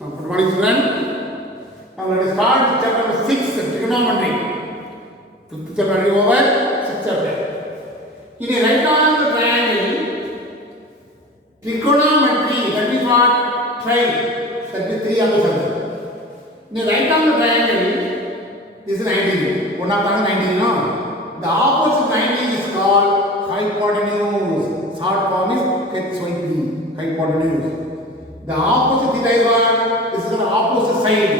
Good morning, students. Now let us start chapter number 6, trigonometry. Fifth chapter is over, sixth chapter. In a right angle triangle, trigonometry, that is what? Try. That is three angles. In a right angle triangle, this is 90. One of them 90, no? The opposite 90 is called hypotenuse. Short form is HYP, hypotenuse. The opposite theta is what? This is the opposite side,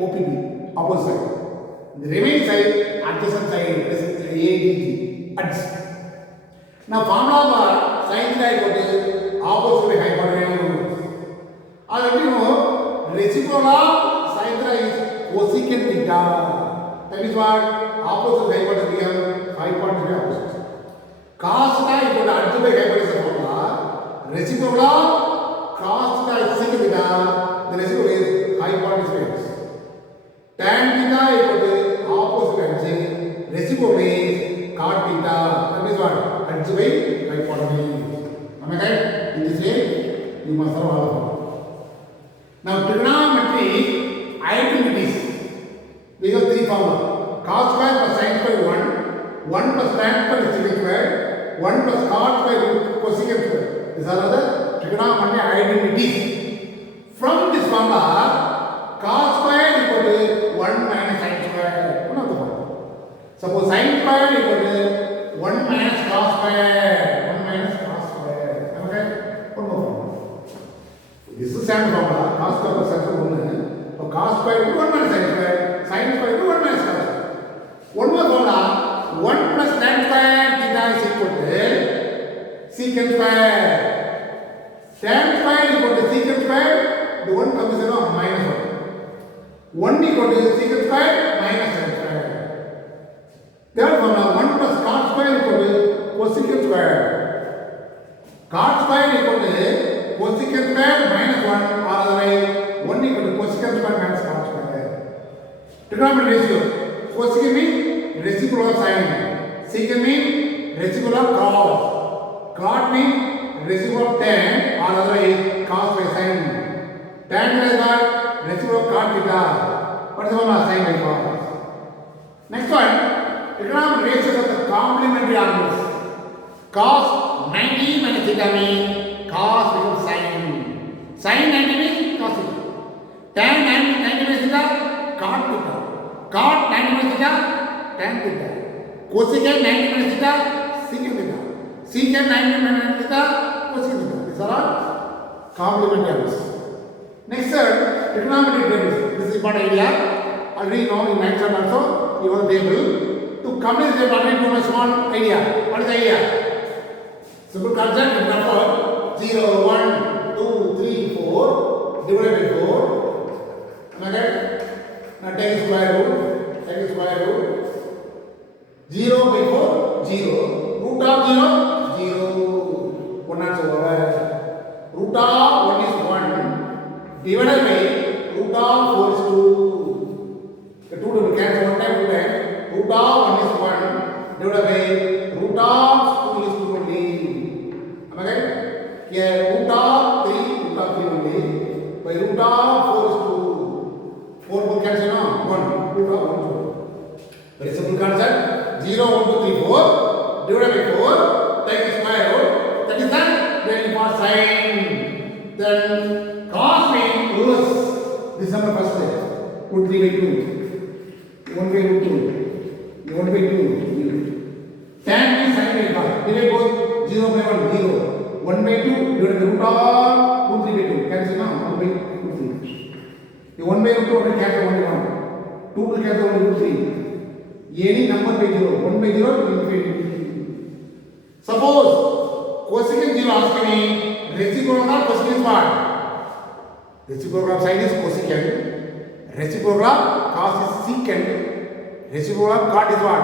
OPB, opposite side. The remaining side, adjacent side, this is ADG, adjacent. Now formula for sin theta is what? Opposite by hypotenuse. Already you know, reciprocal of sin theta is cosecant theta. That is what? Opposite hypotenuse become hypotenuse by opposite. Cos theta is what? Adjacent by hypotenuse formula. Reciprocal of cos theta is secant theta, the reciprocal is hypotenuse. Tan theta equal to opposite edge, reciprocal is cot theta. That means what? Edge by hypotenuse. Am I right? In this way, you must have all of them. Now, trigonometry identities. We have three formulas. Cos square plus sin square 1 plus tan square is secant square, 1 plus cot square is cosecant square. These are the trigonometry identities. From this formula, cos square equal to 1 minus sin square. One of the formula. Suppose sin square equal to 1 minus cos square. 1 minus cos square. Okay? One more formula. This is the same formula. Cos square plus sin square 1. So cos square equal to 1 minus sin square. Sin square equal to 1 minus cos square. One more formula. 1 plus tan square theta is equal to secant square. Tan square equal to secant square, the one comes along minus 1. 1 equal to secant square minus tan square. Third formula, 1 plus cot square equal to cosecant square. Cot square equal to cosecant square minus 1, or otherwise 1 equal to cosecant square minus cot square. Trigonometry ratio. Cosecant means reciprocal of sine. Secant means reciprocal of cos. Cot means reciprocal of tan, or otherwise cos by sin. Tan is what? Reciprocal of cot theta. What is the formula? Sin by cos. Next one, trigonometry ratios of the complementary angles. Cos 90 minus theta means cos becomes sin. Sin 90 means cos theta. Tan 90 minus theta, cot theta. Cot 90 minus theta, tan theta. Cosecant 90 minus theta, secant theta. Secant 90 minus theta, cosecant theta. These are all complementary angles. Next third, trigonometry tables. This is important idea. Already know in 9th standard also you have the table. To complete the table, already know a small idea. What is the idea? Simple concept. You can follow 0, 1, 2, 3, 4 divided by 4. Am I right? Now take square root. Take square root. 0 by 4, 0. Root of 0, 0. 1 answer over. Root of 1 is 1. Divided by root of 4 is 2. The 2 will cancel one time, 2 times. Root of 1 is 1. Divided by root of 2 is 2 only. Am I right? Here root of 3 only. By root of 4 is 2. 4 will cancel now. 1. Root of 1 is 2. Very simple concept. 0, 1, 2, 3, 4. Divided by 4. Take the square root. That is that. Then for sin. Then cos means reverse. This is number first step. Root 3 by 2. 1 by root 2. 1 by 2. Tan means sin by cos. Divide both 0 by 1, 0. 1 by 2 divided by root of root 3 by 2. Cancel now. 1 by root 3. The 1 by root 2 only cancel only 1. 2 will cancel only root 3. Any number by 0. 1 by 0 infinity. Suppose cosecant 0 asking me reciprocal of cosecant is what? Reciprocal of sin is cosecant. Reciprocal of cos is secant. Reciprocal of cot is what?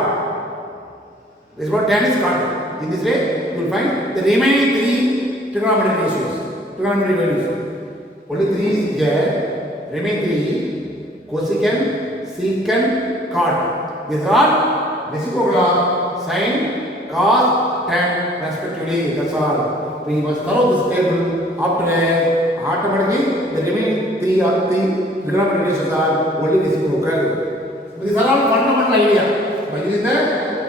This is what tan is cot. In this way, you will find the remaining three trigonometric ratios. Trigonometric values. Only 3 is here. Remaining 3 cosecant, secant, cot. These are reciprocal of sin, cos, tan respectively. That's all. We must follow this table after automatically the remaining three trigonometric relations are only reciprocal. These are all fundamental idea. By using the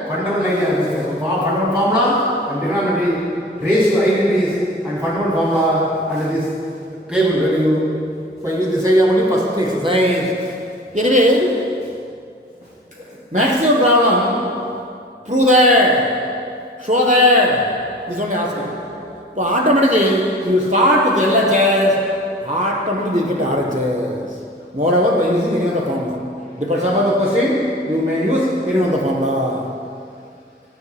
fundamental idea, fundamental formula and trigonometry, ratio identities and fundamental formula and this table value. By using this idea only first exercise. Anyway, maximum problem, prove that, show that, this only asking. So automatically you start with LHS, automatically you get RHS. Moreover, by using any of the formula. Depends upon the question, you may use any of the formula.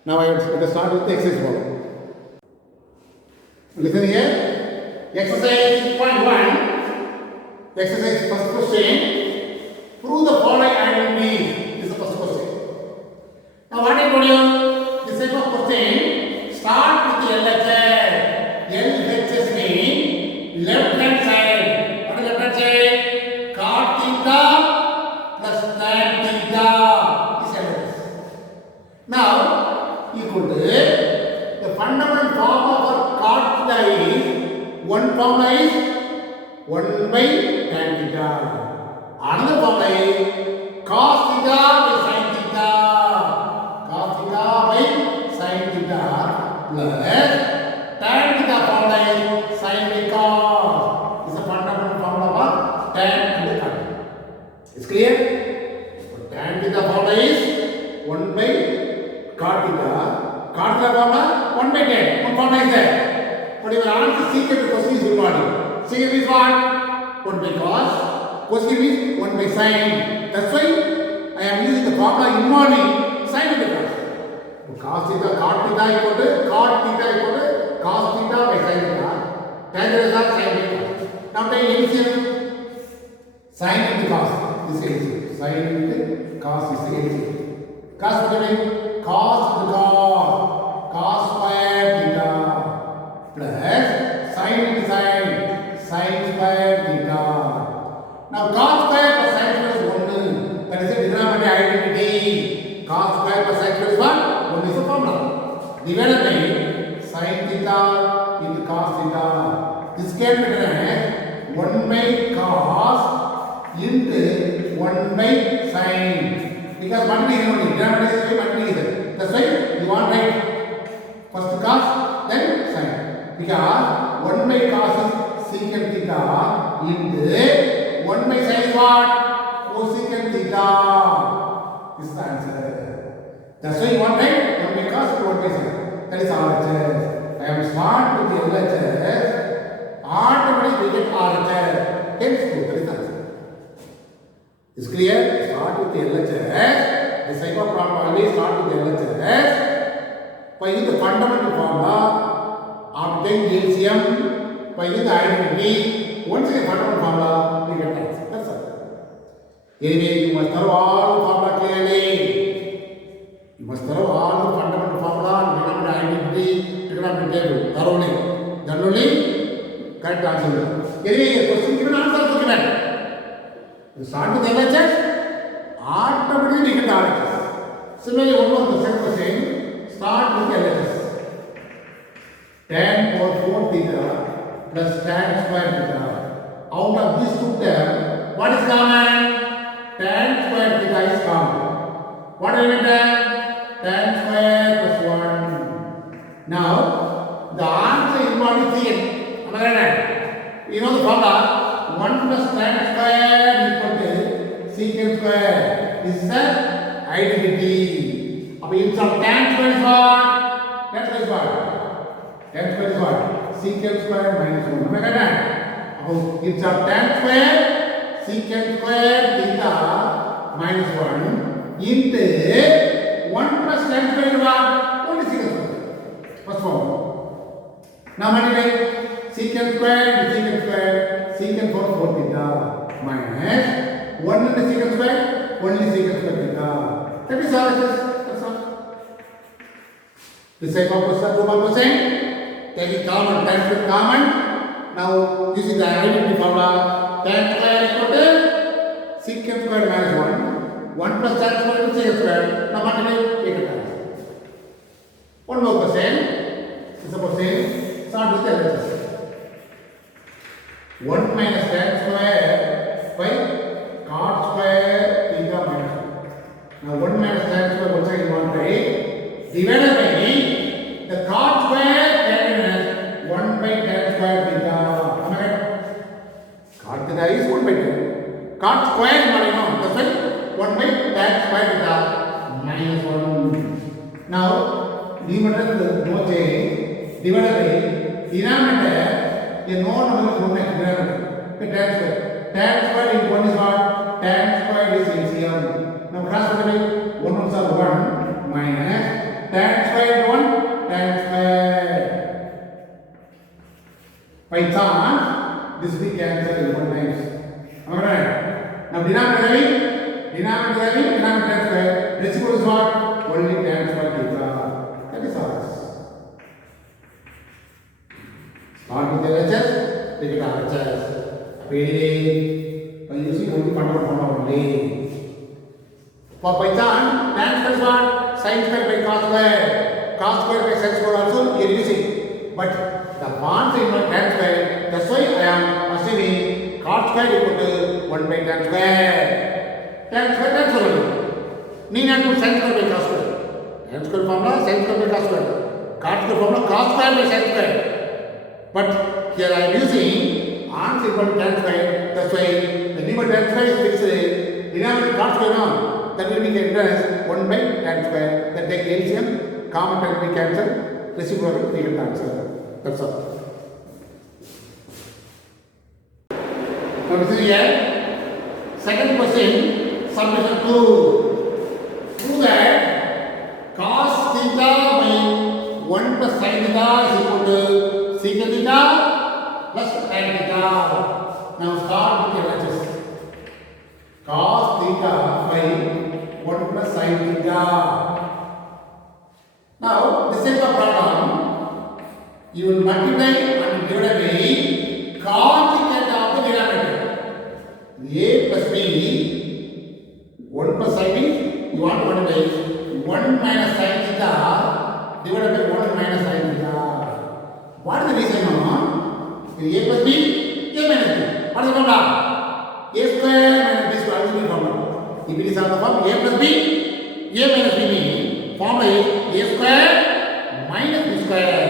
Now let us start with the exercise problem. Listen here. Exercise 0.1. Exercise first question. Prove the following identities. This is the first question. Now what I told you, this type of question, start with the LHS. LHS means left hand side. What is left hand side? Cot theta plus tan theta is LHS. Now equal to the fundamental formula for cot theta is one formula is 1 by tan theta. Another formula is cos theta by sin theta. Cos theta by sin theta plus tan theta formula is sin by cos. This is a fundamental formula for tan and cot. It's clear? Tan theta formula is 1 by cot theta. Cot theta formula 1 by tan. One formula is there. But if your answer secant question is regarding. Secant is what? 1 by cos. Question is 1 by sin. That's why I am using the formula in morning sin and cos. Cos theta, cot theta equal to cos theta by sin theta. Tan theta is sin by cos. Now take LCM. Sin into cos is LCM. Sin into cos is LCM. Cos what do you mean? Cos into cos. Cos square theta plus sin into sin. Sin square theta. Now cos square plus sin square is 1. That is a trigonometric identity. Cos square plus sin square is what? 1 is the formula. Divided by sin theta into cos theta. This can be written as 1 by cos into 1 by sin. Because multiplication only. Trigonometry is multiplication. That's why you want to write first cos, then sin. Because 1 by cos is secant theta into 1 by sin is what? Cosecant theta. This is the answer. That's why you want to write 1 by cos and 1 by sin. That is RHS. I am smart with the LHS. Automatically we get RHS. Hence 2. That is the answer. Is clear? Start with the LHS. This type of problem always start with the LHS. By using the fundamental formula, obtain LCM. By using the identity, once you get fundamental formula, we get answer. That's all. Anyway, you must know all the formula clearly. You must know all the fundamental formula, trigonometric identity, trigonometric table thoroughly. Then only correct answer. Anyway, question given answer also given. You start with LHS, automatically we get RHS. Similarly, one more question, start with LHS. Tan over 4 theta plus tan square theta. Out of these two terms, what is common? Tan square theta is common. What is it? Tan square plus 1. Now, the answer is what is secant. You know the formula? 1 plus tan square equal to secant square. This is the identity. Instead of tan square is what? Tan square is what? Tan square is what? Secant square minus 1. Instead of tan square, secant square theta minus 1 into 1 plus tan square is what? Only secant square. First form. Now multiply secant square into secant square. Secant for 4 theta minus 1 into secant square, only secant square theta. That is RHS. That's all. This type of question, 2 more question. Taking common, tan square common. Now using the identity formula, tan square equal to secant square minus 1. 1 plus tan square into secant square. Now multiply, take it out. One more question. This is a question. Start with the LHS. 1 1 minus tan square by cot square theta minus 1. Now 1 minus tan square once again you want to write divided by the cot square tan minus 1 by tan square theta. Am I right? Cot theta is 1 by 2. Cot square is not enough. That's why 1 by tan square theta minus 1. Now numerator no change. Divided by denominator a known number of denominator. Okay, tan square. Tan square in 1 is what? Tan square is LCM. Now cross multiply 1 ones are 1 minus tan square into 1 tan square. By chance this will be cancelled in 1 times. Alright. Now denominator tan square. Reciprocal is what? Only tan square theta. That is all. Start with the LHS, take it RHS. Really, by using only convert formula only. For by chance, tan square is what? Sin square by cos square. Cos square by sin square also you are using. But the bonds in my tan square, that's why I am assuming cot square equal to 1 by tan square. Tan square only. Need not put sin square by cos square. Tan square formula, sin square by cos square. Cot square formula, cos square by sin square. But here I am using arms equal to tan square. That's why the numerator tan square is fixed. Denominator cot square now. That will be written as 1 by tan square. Then take LCM, common term will be cancelled. Reciprocal we get answer. That's all. Now this is here. Second question, submission 2. Prove that cos theta by 1 plus sin theta is equal to secant theta plus tan theta. Now start with the LHS. Cos theta by 1 plus sin theta. Now this is the problem. You will multiply and divide by conjugate of the denominator. A plus b 1 plus sin means you want to multiply 1 minus sin theta divided by 1 minus sin theta. What is the reason now? A plus b, a minus b. What is the formula? A square minus b square is the formula. If it is on the form a plus b, a minus b means formula is a square minus b square.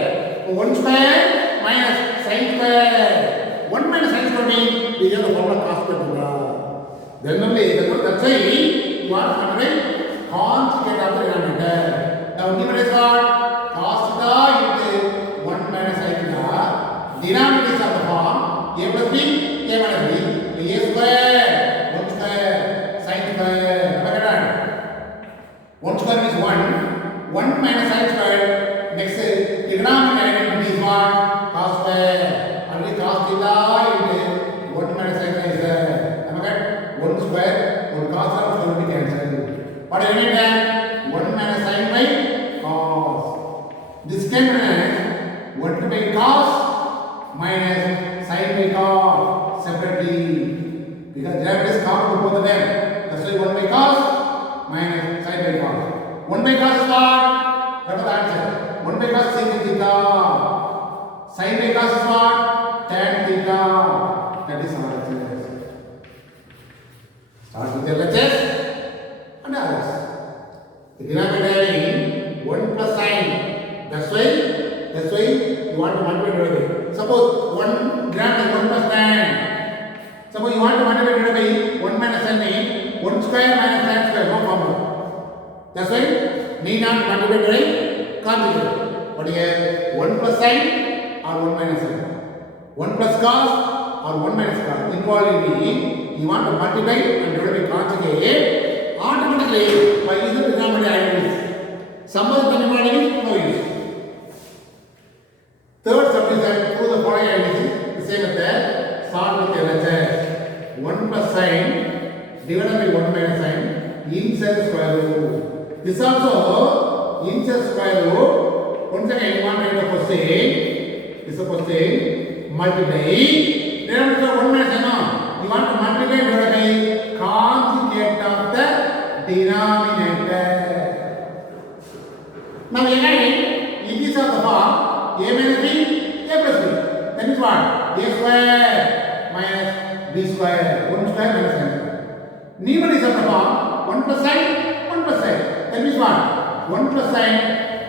1 square minus sin square. 1 minus sin square means we get the formula cos square theta. Then only that's why you want to write conjugate of the denominator. Now numerator is what? Cos theta into 1 minus sin theta. Denominator is of the form a plus b, a minus b. A square, 1 square, sin square. 1 square is 1. 1 minus sin square. Next trigonometric identity is what? Cos square. Only cos theta into 1 minus sin theta is there. Am I correct? 1 square, 1 cos square will be cancelled. What do you mean then? 1 minus sin by cos. This can be 1 by cos minus sin by cos separately. Because derivative is common to both of them. That's why 1 by cos minus sin by cos. 1 by cos is what? What is the answer? 1 by cos secant theta. Sin by cos is what? Tan theta. That is our answer. Start with the LHS and others. The denominator having 1 plus sin. That's why you want to multiply by. Suppose 1 denominator 1 plus tan. Suppose you want to multiply by 1 minus sin means 1 square minus tan square. No problem. That's why need not multiply by conjugate. But here 1 plus sin or 1 minus sin. 1 plus cos or 1 minus cos. Equality. You want to multiply and divide by conjugate. Automatically by using the denominator identities. Sum of the denominator no use. Third subdivision through the following identities. The same method. Start with the LHS. 1 plus sin divided by 1 minus sin inside square root. This also inside square root. Once again you want to write the question. This is the question. Multiply. Denominator 1 minus sin. You want to multiply divided by conjugate of the denominator. Now again, it is of the form a minus b, a plus b. That is what? A square minus b square. 1 square minus sin square. Newman is of the form 1 plus sin, 1 plus sin. That means what? 1 plus sin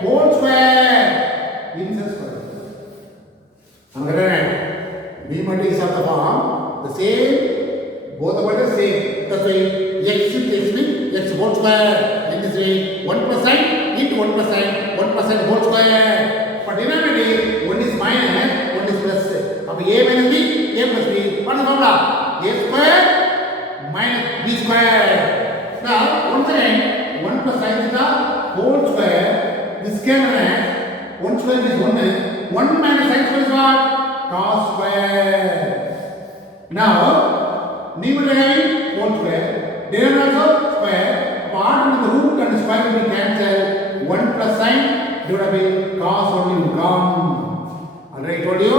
whole square inside square. Understand? Newman is of the form the same, both of them are same. That's why x takes me x whole square. In this way 1 plus sin into 1 plus sin, 1 plus sin whole square. For denominator, one is minus, one is plus. अब a minus b, a plus b. What is the formula? A square minus b square. Now, once again, 1 plus sin theta whole square. This can write 1 square is 1. 1 minus sin square is what? Cos square. Now, numerator whole square. Denominator also square. Part with the root and square will be cancelled. 1 plus sin divided by cos only will come. Already told you,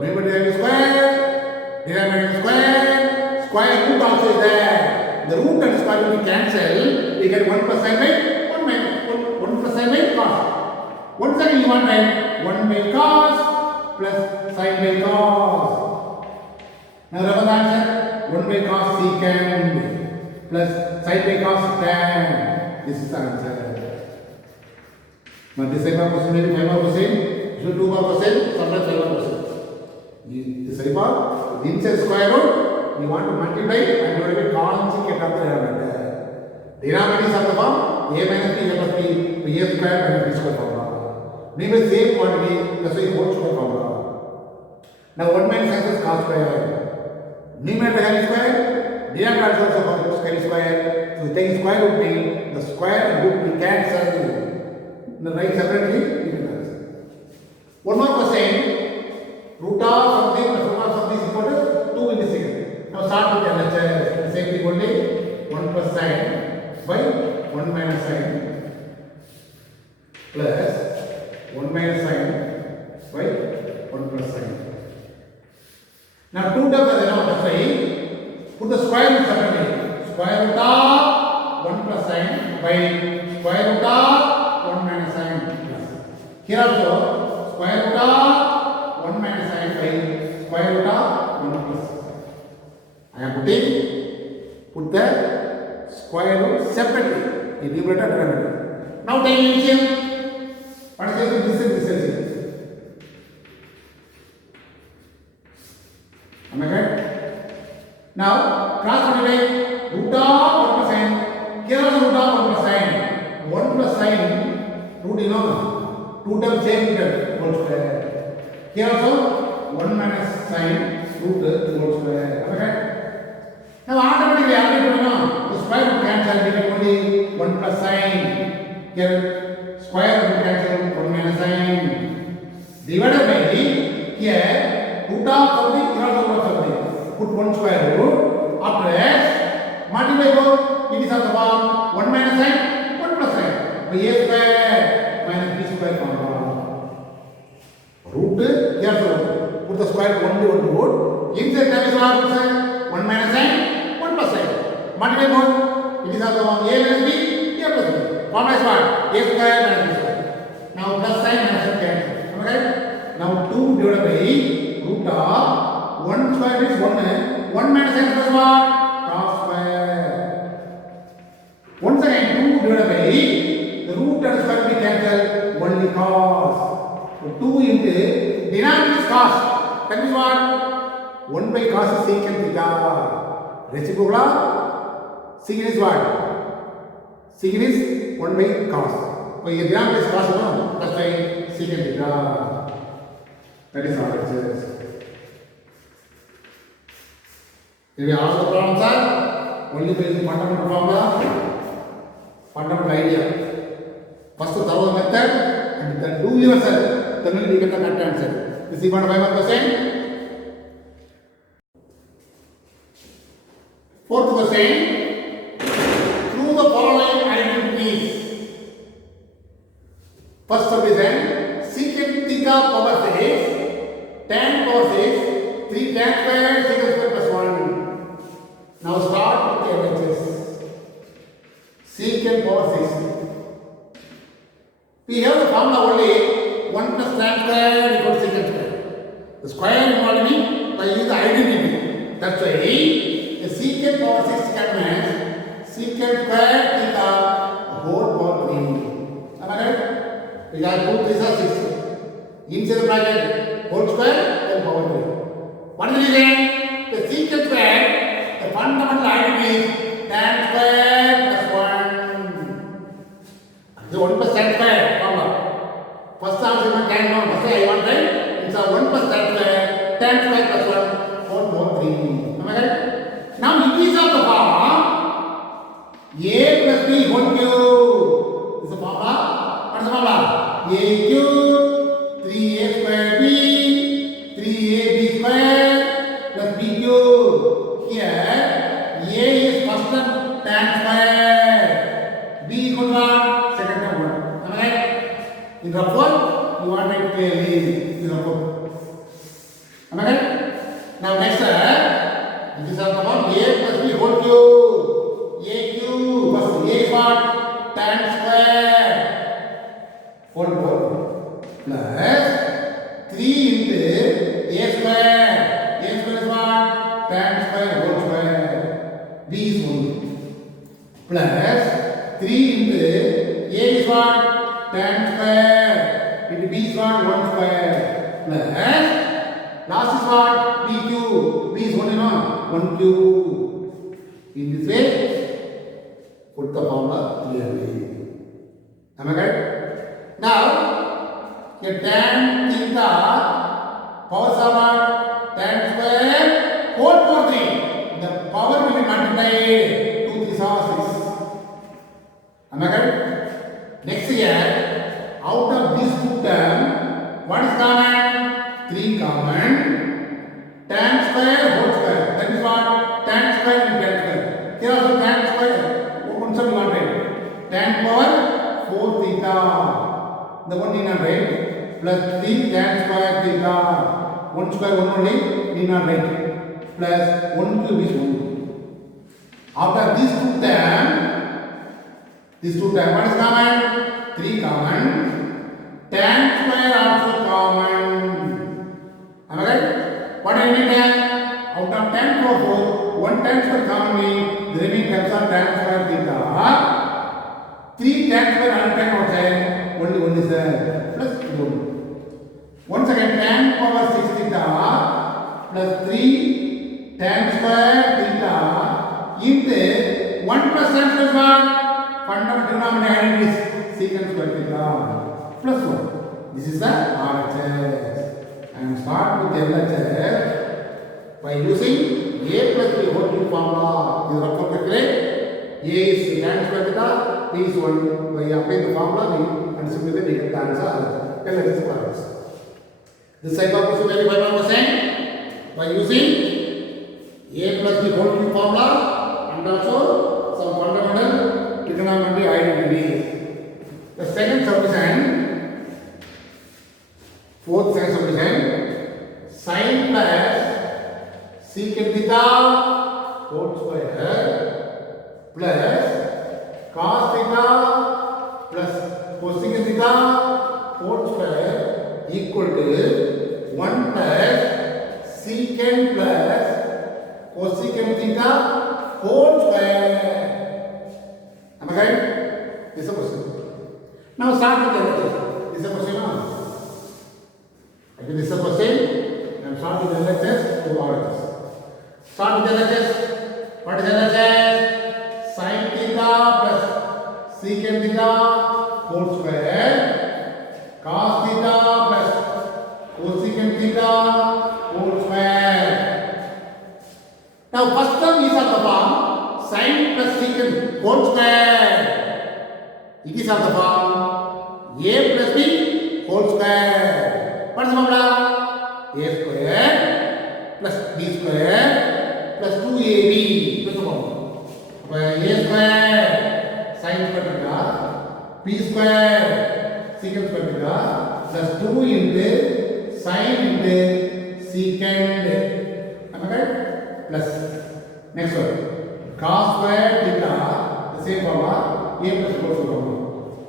numerator is square, denominator is square, square root also is there. The root and square will be cancelled. We get 1 plus sin by 1 minus 1 plus sin by cos. Once again you want to write 1 by cos plus sin by cos. Now remember the answer, 1 by cos secant plus sin by cos tan. This is the answer. Now this type of question may be 5 more question, so 2 more question, sometimes 5 more question. This type of inside square root, you want to multiply and divide by consequent of the denominator. Denominator is of the form a minus b, a plus b, so a square minus b square formula. Name is same quantity, that's why whole square formula. Now 1 minus x is cos square. Numerator is square, denominator is also square square. So we take square root mean the square and root will cancel. Now write separately, you can answer. One more question. Root of something plus root of something is equal to 2 in the second. Now start with the LHS. Same thing only 1 plus sin by 1 minus sin plus 1 minus sin by 1 plus sin. Now 2 terms are there, that's why put the square root separately. Square root of 1 plus sin by square root of 1 minus sin plus. Here also square root of 1 minus sin by square root of 1 plus. I am put the square root separately in numerator and denominator. Now take LCM. What is this LCM? Am I right? Now cross multiply root of 1 plus sin. Here also root of 1 plus sin. 1 plus sin root, you know, 2 terms same term whole square. Here also 1 minus sin root whole square. Okay? Now automatically the square root cancel, we get only 1 plus sin. Here square root cancel 1 minus sin. Divided by here root of something, here also root of something. Put 1 square root after x multiply both. It is of the form 1 minus sin, 1 plus sin. By a square minus b square formula. Root here also put the square only 1 root. Inside there is what? 1 minus sin, 1 plus sin. Multiply both. It is of the form a minus b, a plus b. Formula is what? A square minus b square. Now plus sin minus sin cancel. Okay? Now 2 divided by root of 1 square is 1. 1 minus sin plus what? Cos square. Once again 2 divided by the root and square will be cancelled, only cos. So 2 into denominator is cos. That means what? 1 by cos is secant theta. Reciprocal. Secant is what? Secant is 1 by cos. So here denominator is cos, no? That's why secant theta. That is all it says. If we ask the problems are only based on fundamental formula, fundamental idea. First thorough method and then do yourself. Then only you get the correct answer. This is 5%. Fourth question. Prove the following identities. First subdivision. Secant theta power 6, tan power 6, 3 tan square, secant square plus 1. Now start with the LHS. Secant power 6. We have the formula only 1 plus tan square equals secant square. The square involving by use the identity. That's why the secant power 6 becomes secant square theta whole power 3. Am I right? Because 2 3 are 6. Inside the bracket, whole square, then power 3. What is the reason? The secant square, the fundamental identity is tan square plus 1. The 1 plus tan square formula. First answer is tan, no. First I want right? It's a 1 plus tan square plus 1, whole power 3. Am I right? Now it is of the form a plus b whole cube. This is the formula. What is the formula? A cube 3a square b 3ab square plus b cube. Here a is first term tan square, b equal to second term 1. Am I right? In rough one, you want it clearly. In rough one. Am I right? Now next, it is of the form a plus b whole cube. A cube plus a is what? Tan square whole power plus 3 into a square. A square is what? Tan square whole square. B is 1 plus 3 into a is what? Tan square into b is what? 1 square plus last is what? B cube. B is 1, you know? 1 cube. In this way, put the formula clearly. Am I right? Now, a tan theta powers are what? Tan square whole power 3. The power will be multiplied. 2 3 are 6. Am I right? Next here, out of these two terms, what is common? 3 common. Tan square whole square. That is what? Tan square and tan square. Here also tan square. One sum you want to tan power 4 theta. The one need not write. Plus 3 tan square theta. 1 square 1 only need not write. Plus 1 cube is 1. After these two terms, what is common? 3 common. Tan square also common. Am I right? What I need here? Out of tan power 4, 1 tan square common means the remaining terms are tan square theta. 3 tan square and tan outside, only 1 is there. Plus 1. Once again, tan power 6 theta plus 3 tan square theta into 1 plus tan square is what? Fundamental denominator is secant square theta plus 1. This is the RHS. And start with LHS by using a plus b whole cube formula. This is rough calculate. A is tan square theta, b is 1. By applying the formula, and simply we get the answer. LHS values. This type of question verify what I was saying by using a plus b whole cube formula and also some fundamental trigonometry identities. The second subdivision, fourth second subdivision, sin plus secant theta whole square plus cos theta plus cosecant theta whole square equal to 1 plus secant plus cosecant theta whole square. Am I right? This is a question. Now start with the LHS. This is a question. Again, this is a question. And start with the LHS to RHS. Start with the LHS. What is LHS? Sin theta plus secant theta whole square, cos theta plus cosecant theta whole square. Now first term is of the form sin plus secant whole square. It is of the form a plus b whole square. What is the formula? A square plus b square plus 2ab. This is the formula. A square sin square theta, b square secant square theta plus 2 into sin into secant. Am I right? Plus next one cos square theta, the same formula, a plus cos formula.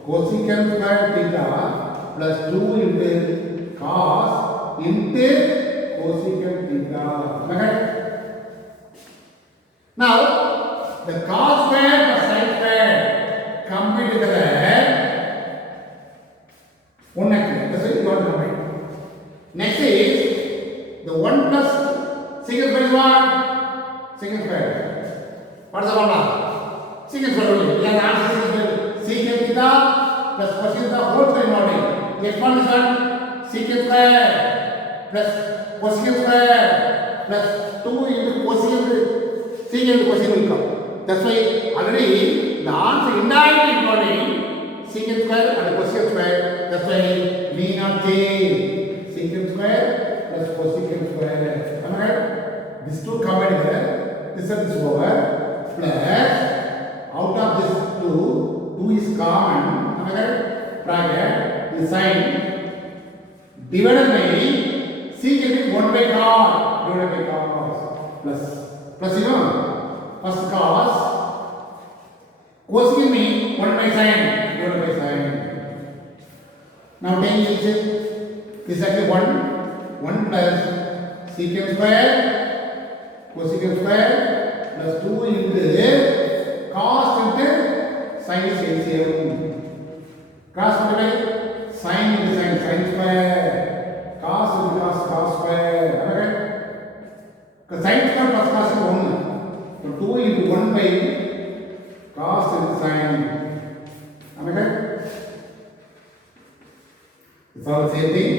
Cosecant square theta plus 2 into cos into cosecant theta. Am I right? Now, the cos square plus sin square combined together, one actually, that's why you want to combine. Next is, the 1 plus secant square is what? Secant square. What is the formula? Secant square only. We have the answer secant square. Secant theta plus cosecant theta whole square involving. The exponent is what? Secant square plus cosecant square plus 2 into cosecant secant cosecant will come. That's why already the answer indirectly involving secant square and cosecant square. That's why we not change secant square plus cosecant square. Am I right? These two combined together. This is over plus out of this 2 is common. Am I right? Bracket the sign divided by secant is 1 by cos divided by cos plus you know first cos cosecant means 1 by sin divided by sin. Now take this is actually 1 plus secant square cosecant square plus 2 into cos into sin is LCM. Cos multiply sin into sin square cos into cos square. Okay? Because sin square plus cos is 1. So 2 into 1 by cos into sin. Okay? It's all the same thing.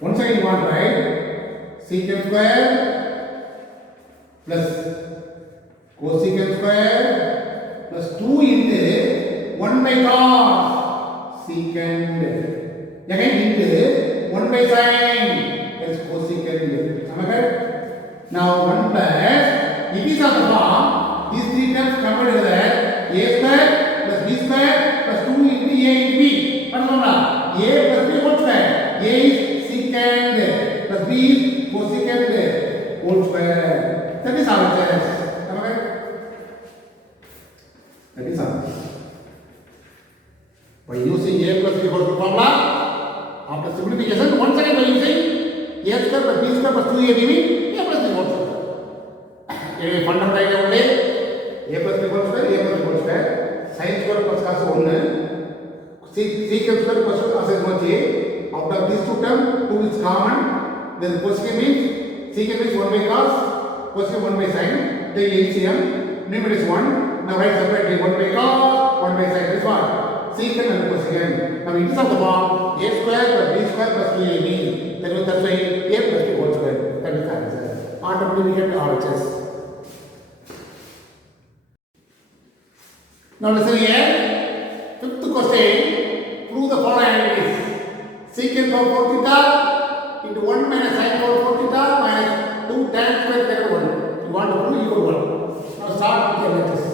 Once again you want to write secant square plus cosecant square plus 2 into 1 by cos secant again into 1 by sin that is cosecant. Am I correct? Now 1 plus it is of the form these three terms combined together a square plus b square plus 2 into a into b. What is the formula? A plus b whole square. A is secant plus b is cosecant whole square. That is how it says. Am I correct? That is how it is. By using a plus b whole square formula, after simplification, once again by using a square plus b square plus 2ab means a plus b whole square. Fundamental idea only a plus b whole square, a plus b whole square, sin square plus cos 1, secant square plus cos is 1. Out of these two terms, 2 is common. Then cosecant means secant is 1 by cos, cosecant 1 by sin. Take LCM, numerator is 1. Now write separately 1 by cos, 1 by sin. This one, secant and cosecant. Now it is of the form a square plus b square plus 2ab. That's why a plus b whole square. That is the answer. Automatically we get RHS. Now listen here. Fifth question. Prove the following identities. Secant power 4 theta into 1 minus sin power 4 theta minus 2 tan square theta 1. You want to prove equal 1. Now start with the LHS.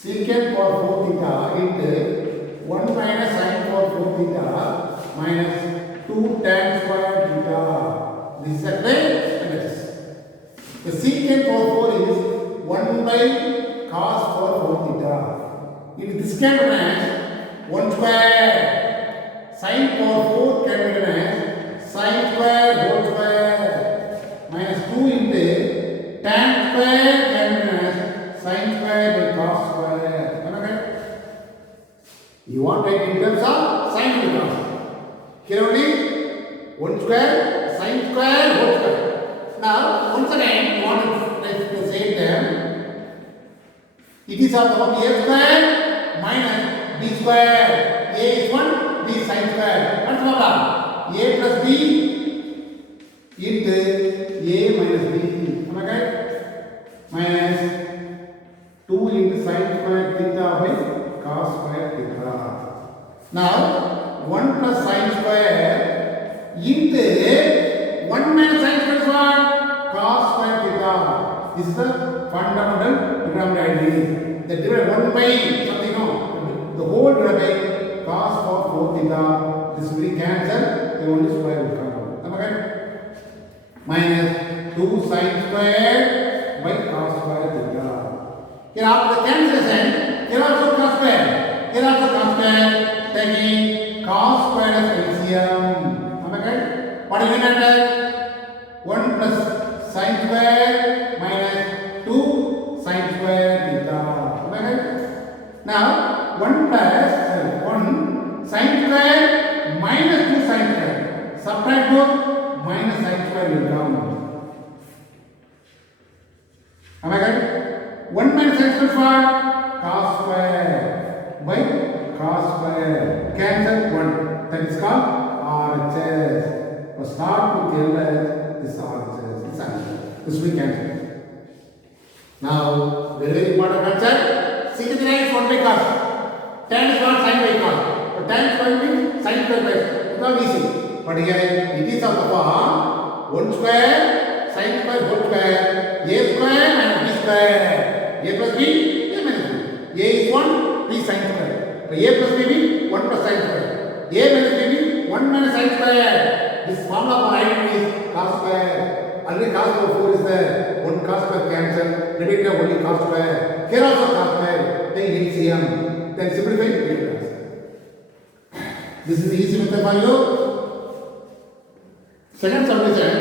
Secant power 4 theta into 1 minus sin power 4 theta minus 2 tan square theta. This is at the LHS. The secant power 4 is 1 by cos power 4 theta. In this can be written as 1 square. Sin power 4 can be written as sin square whole square minus 2 into tan square can be written as sin square by cos square. Am I correct? You want to write in terms of sin and cos. Here only 1 square sin square whole square. Now once again you want to write the same term. It is of the form a square minus b square. A is 1, b is sin square. What is the formula? A plus b into a minus b. Am I correct? Minus 2 into sin square theta by cos square theta. Now 1 plus sin square into 1 minus sin square is what? Cos square theta. This is the fundamental trigonometry. The divided 1 by something, no, the whole divided by cos of 4 theta. This will be cancelled. The only square will come out. Am I correct? Minus 2 sin square by cos square theta. Here after the cancellation, here also cos square. Here also cos square. Taking cos square as LCM. Am I correct? What is the matter? 1 plus sin square minus 2 sin square theta. Okay? Now 1 plus 1 sin square minus 2 sin square. Subtract both, minus sin square will come. Am I right? 1 minus sin square for cos square by cos square. Cancel 1. That is called RHS. So start with LHS, this RHS. This answer. This we cancel. Now, very important concept. Secant is 1 by cos. Tan is not sin by cos. But tan square means sin square by. It's not easy. But here it is of the form 1 square sin square whole square a square minus b square. A plus b, a minus b. A is 1, b sin square. So a plus b means 1 plus sin square. A minus b means 1 minus sin square. This formula for identity is cos square. Already cos over 4 is there. 1 cos square cancel. Remainder only cos square. Here also cos square. Take LCM. Then simplify it. This is the easy method for you. Second solution.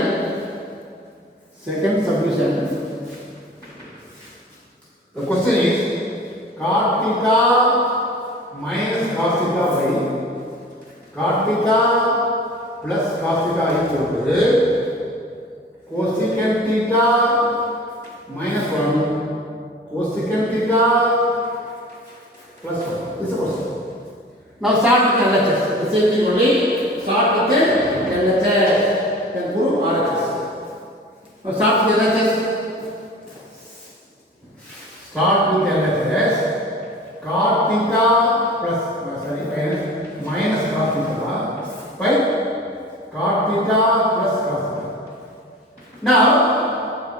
The question is cot theta minus cos theta by cot theta plus cos theta equal to cosecant theta minus 1 cosecant theta plus 1. This is the question. Now start with LHS. The same thing only. Start with LHS. Then prove RHS. Now start with LHS. Start with LHS. Cot theta plus minus cos theta by cot theta plus cos theta. Now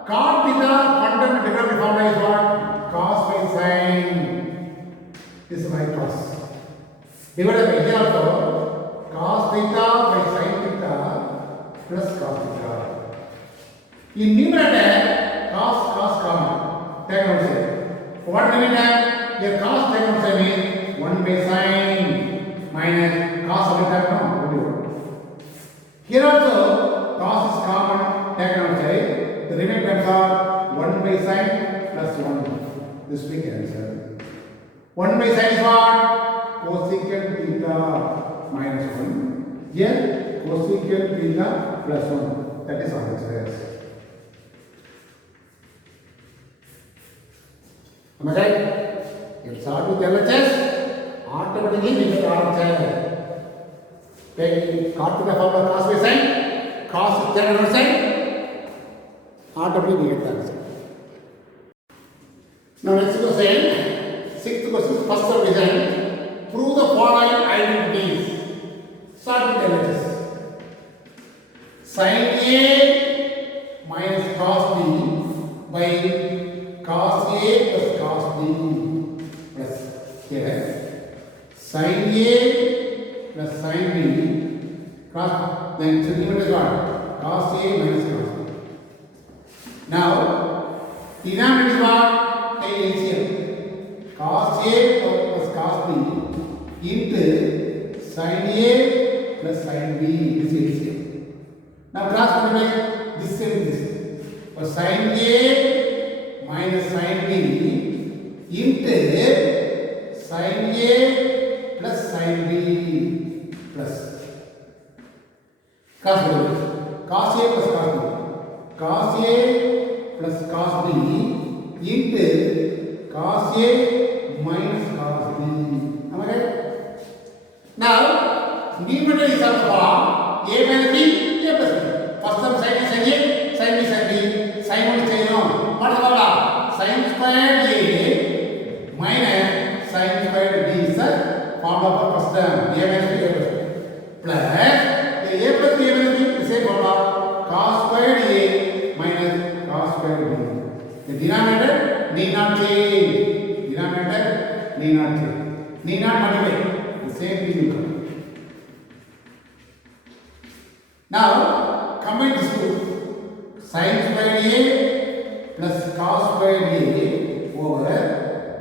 cot theta fundamental differential formula is what? Cos by sin. This is my cos. Divided by here also cos theta by sin theta plus cos theta. In numerator, cos common. Take outside. What do we have? Here cos take outside means 1 by sin minus cos of it no. Here also cos is common. Take outside. The remaining terms are 1 by sin plus 1. This we cancel. 1 by sin is what? Cosecant theta minus 1. Here cosecant theta plus 1. That is RHS. Am I right? If start with LHS, automatically we get RHS. Take cot theta formula cos by sin, cos is taken outside, automatically we get RHS. Now next question, sixth question, first subdivision. Prove the following identities. Start with LHS. Sin A minus cos B by cos A plus cos B plus here sin A plus sin B cos, then the limit is what? Cos A minus cos B. Now denominator is what? Take LCM. Cos A plus cos B into sin A plus sin B is LCM. Now cross multiply this and this. For sin A minus sin B into sin A plus sin B plus cross multiply cos A plus cos B. Cos A plus cos B into cos A minus cos B. Am I right? Now, numerator is of the form A minus B, A plus B. First term sin A, sin A, sin B, sin B. Sin only change no. What is the formula? Sin squared A minus sin squared B is the formula for first term. A minus B, A plus B. Plus A plus B, A minus B, the same formula. Cos squared A minus cos squared B. The denominator need not change. Denominator need not change. Need not multiply. The same thing will come. Now combine these two. Sin squared A plus cos squared A over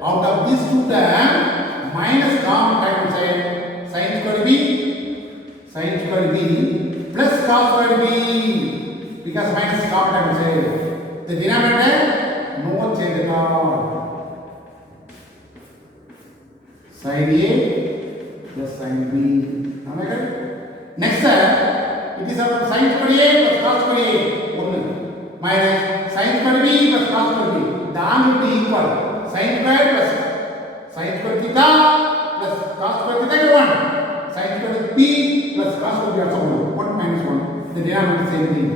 out of these two terms minus common type side sin squared B plus cos squared B because minus is complement side. The denominator no change at all. Side A plus side B. Am I correct? Next it is our sin square A plus cos square A. 1 minus sin square B plus cos square B. The arm will be equal. Sin square plus sin square theta plus cos square theta is 1. Sin square B plus cos square B also 1. 1 minus 1. The denominator is same thing.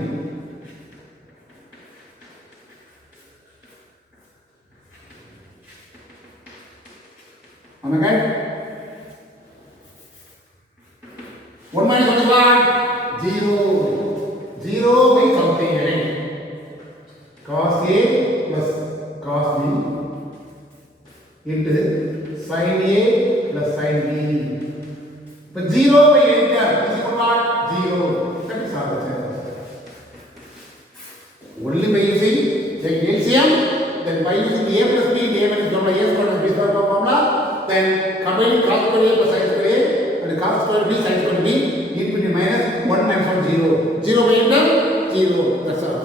Am I correct? 1 minus 1 is what? 0. 0 by something, right? Cos A plus cos B into sin A plus sin B. But 0 by enter is equal to what? 0. That is our answer. Only by using the LCM, then by using A plus B, A minus formula, A square plus B square formula, then combining cos square A plus sin square A and cos square B sin square B, infinity minus 1 minus 1 0. 0 by enter 0. That's all.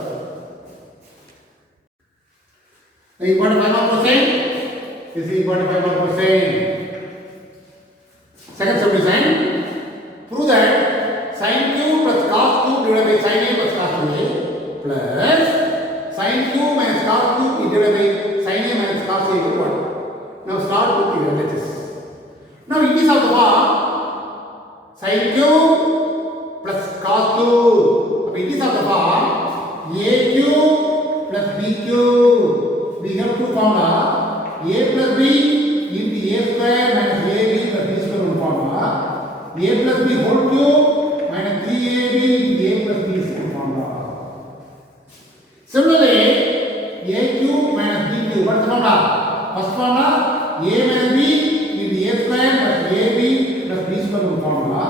Now you got to find out percent. This is equal to 5%. Second subdivision. Prove that sin q plus cos q divided by sin A plus cos A plus sin q minus cos q divided by sin A minus cos A equal to 1. Now start with the LHS. Now it is of the form sin q plus cos q. It is of the form AQ plus BQ. We have two formula A plus B into A square minus AB plus B square formula. A plus B whole cube minus 3AB into A plus B square formula. Similarly, A cube minus B cube. What is the formula? First formula A minus B into A square plus AB plus B square formula.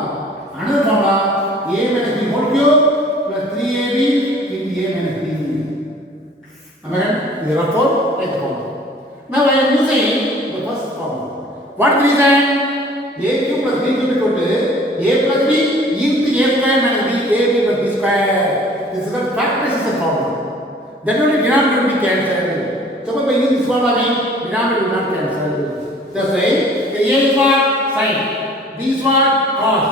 Another formula A minus B whole cube plus 3AB into A minus B. Am I right? Therefore, write the formula. Now I am using the first formula. What is the reason? A cube plus B cube equal to A plus B into A square minus B AB plus B square. This is a factorization formula. That only denominator will be cancelled. So by using this formula, denominator will not cancel. That's why A is what? Sin. B is what? Cos.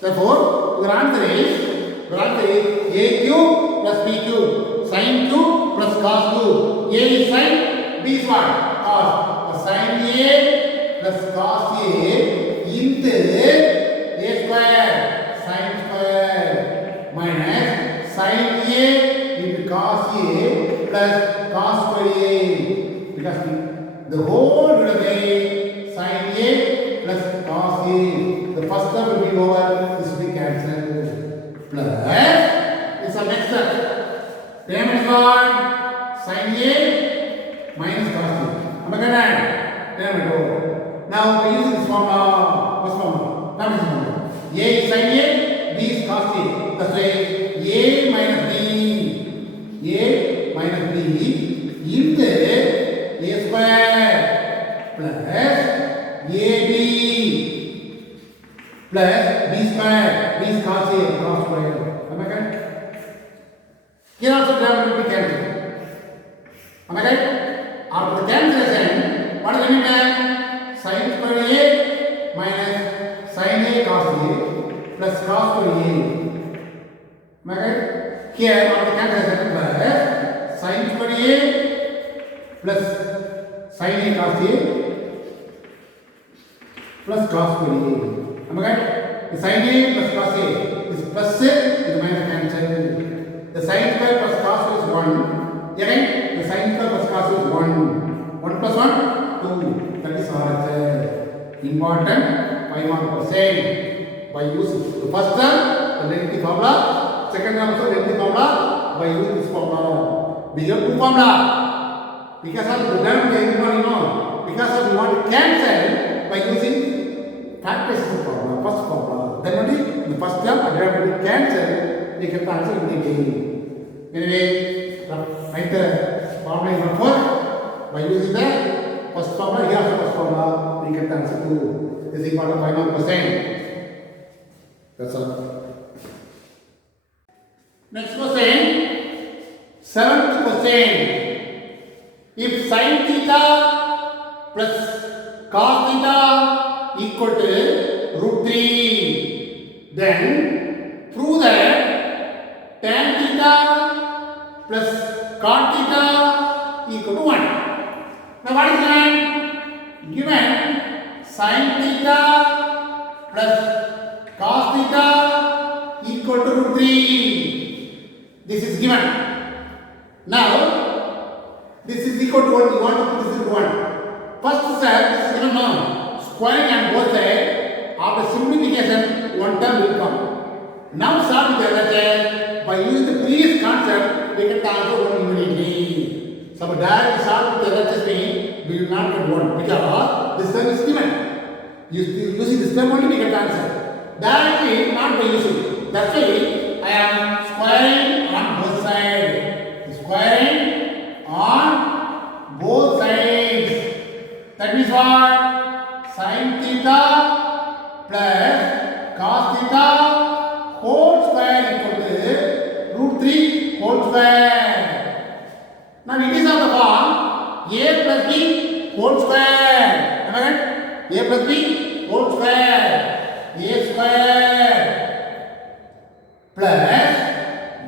Therefore, your answer is A cube plus B cube. Sin cube plus cos cube. A is sin, B is what? Cos. Sin A plus cos A into A square. Sin square minus sin A into cos A plus cos square A. Because the whole divided by sin A plus cos A. The first term will be over. This will be cancelled. Plus it's a next step. Payment is what? Sin A minus cos A. Am I correct? Payment over. Now we use this formula. What's formula? What is formula? A is sin A, B is cos A. That's why A minus B into A square plus AB plus B square. B is cos A, cos square. Am I correct? Here also denominator will be cancelled. Am I right? After the cancellation, what is the limit? Sin square A minus sin A cos A plus cos square A. Am I right? Here after the cancellation plus sin square A plus sin A cos A plus cos square A. Am I right? The sin A plus cos A is plus A is minus cancelled. The sin square plus cos is 1. Again, the sin square plus cos is 1. 1 plus 1, 2. That is our answer. Important 5%. By using the first term, the lengthy formula. Second term also lengthy formula. By using this formula. We have two formula. Because of the denominator, because of we want to cancel by using factorization formula, first formula. Then only the first term, the denominator will cancel. We can answer immediately. Anyway, write the formula in 4 by using the first formula. Here also first formula, we get the answer 2. This is equal to 5%. That's all. Next question, seventh question. If sin theta plus cos theta equal to root 3, then prove that tan theta plus cot theta equal to 1. Now what is given? Given sin theta plus cos theta equal to root 3. This is given. Now this is equal to 1. You want to put this into 1. First step, this is given now. Squaring on both sides. After simplification, one term will come. Now start with the LHS. By using the previous concept, we can transfer 1 immediately. So directly start with the LHS means we will not get 1 because this term is given. Using this term only we get answer. Directly not by using. That's why I am squaring on both sides. Squaring on both sides. That means what? Sin theta plus cos theta whole square equal to root 3 whole square. Now it is of the form a plus b whole square. Am I right? A plus b whole square. A square plus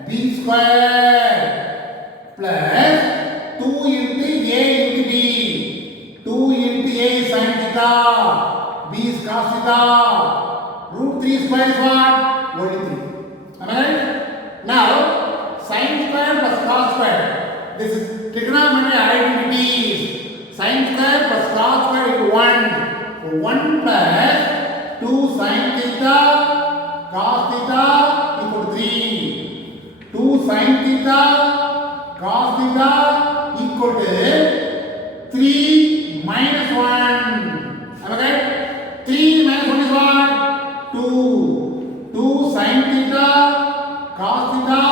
b square plus 2 into a into b. 2 into a is sin theta, b is cos theta. Root 3 square is what? 1 into 3. Am I right? Now, sin square plus cos square. This is trigonometry identities. Sin square plus cos square equal to 1. 1 plus 2 sin theta cos theta equal to 3. 2 sin theta cos theta equal to 3 minus 1. Am I right? 3 minus 1 is what? 2. 2 sin theta cos theta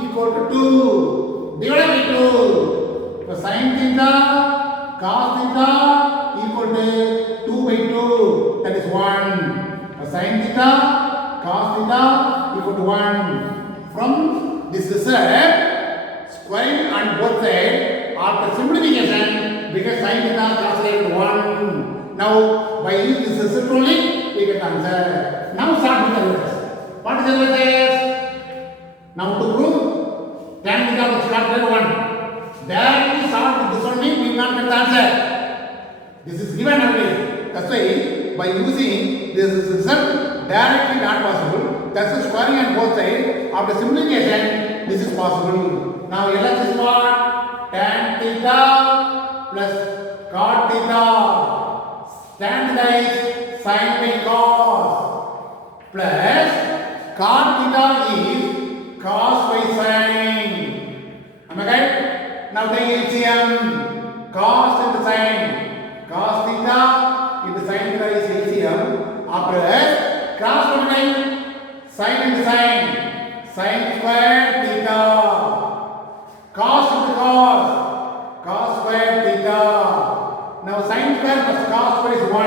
equal to 2. Divided by 2. So sin theta cos theta equal to 2 by 2. That is 1. So sin theta cos theta equal to 1. From this result, squaring on both sides after simplification because sin theta cos theta equal to 1. Now by using this result only we get answer. Now start with the LHS. What is LHS? Now to prove tan theta will start with 1. Directly start with this only we will not get the answer. This is given already. That's why by using this result directly not possible. That's why squaring on both sides after simplification this is possible. Now LHS is what? Tan theta plus cot theta. Tan theta is sin by cos plus cot theta is cos by sin. Am I right? Now take LCM. Cos into sin. Cos theta into sin theta is LCM. After cross multiplying sin into sin. Sin square theta. Cos into cos. Cos square theta. Now sin square plus cos square is 1.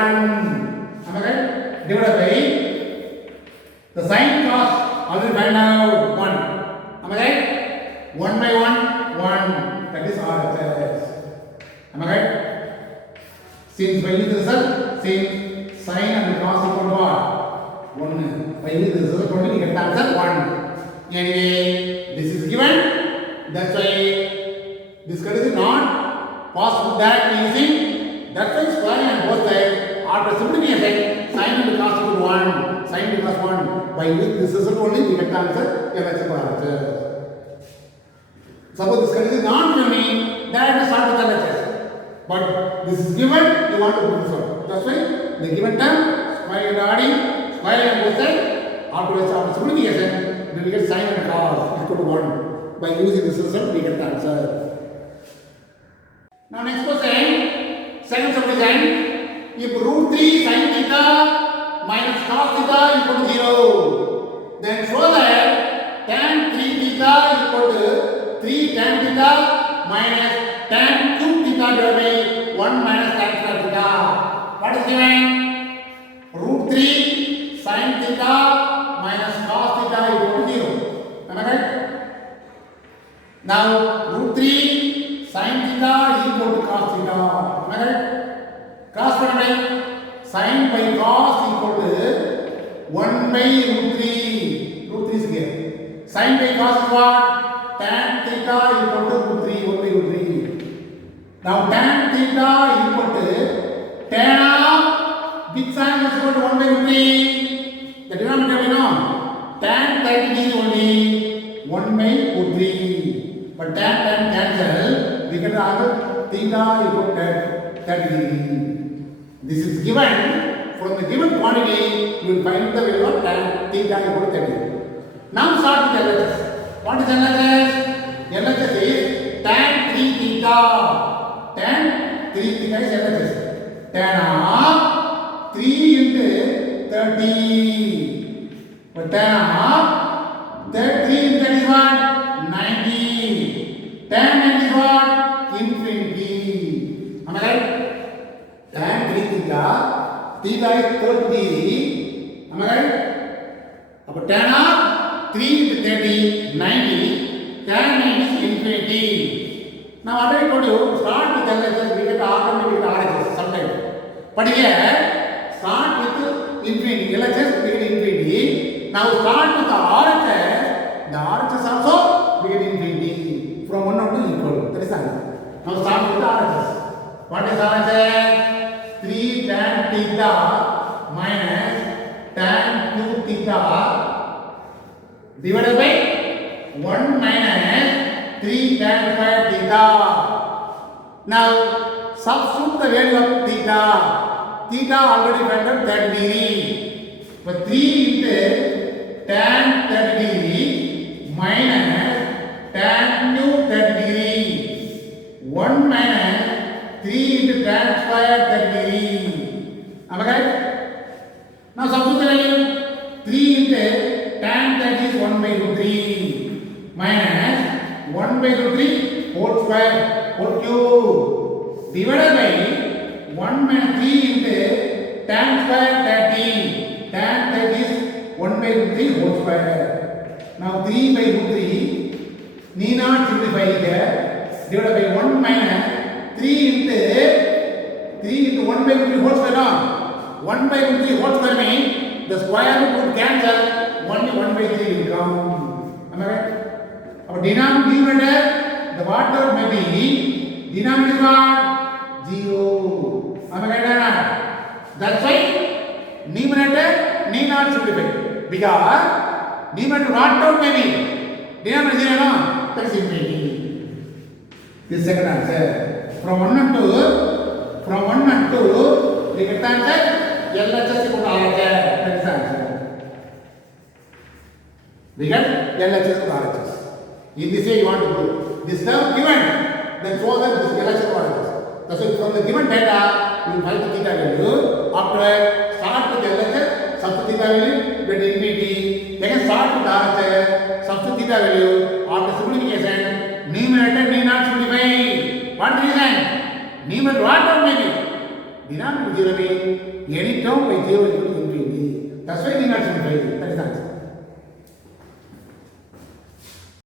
Am I right? Divided by the sin cos already find out 1. Am I right? 1 by 1, 1. That is RHS. Am I right? Since by using the result, since sin and cos equal to what? 1. By using the result only we get the answer 1. Anyway, this is given. That's why this condition is not possible directly using. That's why squaring on both sides after simplification sin into cos equal to 1. Sin into cos 1. By using this result only we get the answer LHS for RHS. Suppose this condition is not given, directly start with LHS. But this is given, you want to put this one. That's why the given term, square and adding, square and both sides, afterwards after simplification, we will get sin and cos equal to 1. By using this result, we get the answer. Now next question, second subdivision. If root 3 sin theta minus cos theta equal to 0, then show that tan 3 theta equal to 3 tan theta minus tan cube theta divided by 1 minus tan square theta. What is given? Root 3 sin theta minus cos theta equal to 0. Am I right? Now root 3 sin theta equal to cos theta. Am I right? Cross பண்ணு. Sin by cos equal to 1 by root 3. Root 3 is here. Sin by cos is what? Tan theta equal to root 3. 1 by root 3. Now tan theta equal to tan of which side is equal to 1 by root 3. The denominator we know. Tan 30 is only 1 by root 3. But tan cancel. We get the other theta equal to 30 degree. This is given. From the given quantity, you will find the value of tan theta equal to 30. Now start with LHS. What is LHS? LHS is tan 3 theta. Tan 3 theta is LHS. Tan of 3 into 30. But tan of 3 into 30 is what? 90. Tan 90 is what? Infinity. Am I right? Tan 3 theta. Theta is 30 degree. Am I right? Now tan of 3 into 30, 90. Tan 90 is infinity. Now what I told you, start with LHS, we get automatically with RHS sometimes. But here, start with infinity. LHS, we get infinity. Now start with the RHS. The RHS also, we get infinity. From 1 to equal. That is answer. Now start with the RHS. What is RHS? 3 tan theta minus tan 2 theta divided by 1 minus 3 tan square theta. Now substitute the value of theta. Theta already found out 30 degree. But 3 into tan 30 degree minus tan 2 30 degree. 1 minus 3 into tan square 30 degree. Am I right? Now substitute the value. 3 into tan 30 is 1 by root 3 minus 1 by root 3 whole square whole cube divided by 1 minus 3 into tan square 30. Tan 30 is 1 by root 3 whole square. Now 3 by root 3 need not simplify here divided by 1 minus 3 into 1 by root 3 whole square. No? 1 by root 3 whole square means the square root would cancel. Only 1 by 3 will come. Am I right? Our denominator, the whatever may be, denominator is what? 0. Am I right or not? That's why numerator need not simplify. Because numerator whatever may be, denominator 0, no? That is infinity. This is second answer. From 1 and 2, we get the answer. LHS equal to RHS. That is the answer. We get LHS to RHS. In this way you want to do. This term given, then show that this LHS to RHS. That's why from the given data, you will find the theta value. After start with LHS, substitute theta value, get infinity. Then start with RHS, substitute theta value. After simplification, numerator need not simplify. What reason? Numerator whatever may be. Denominator 0 means any term by 0 equal to infinity. That's why need not simplify.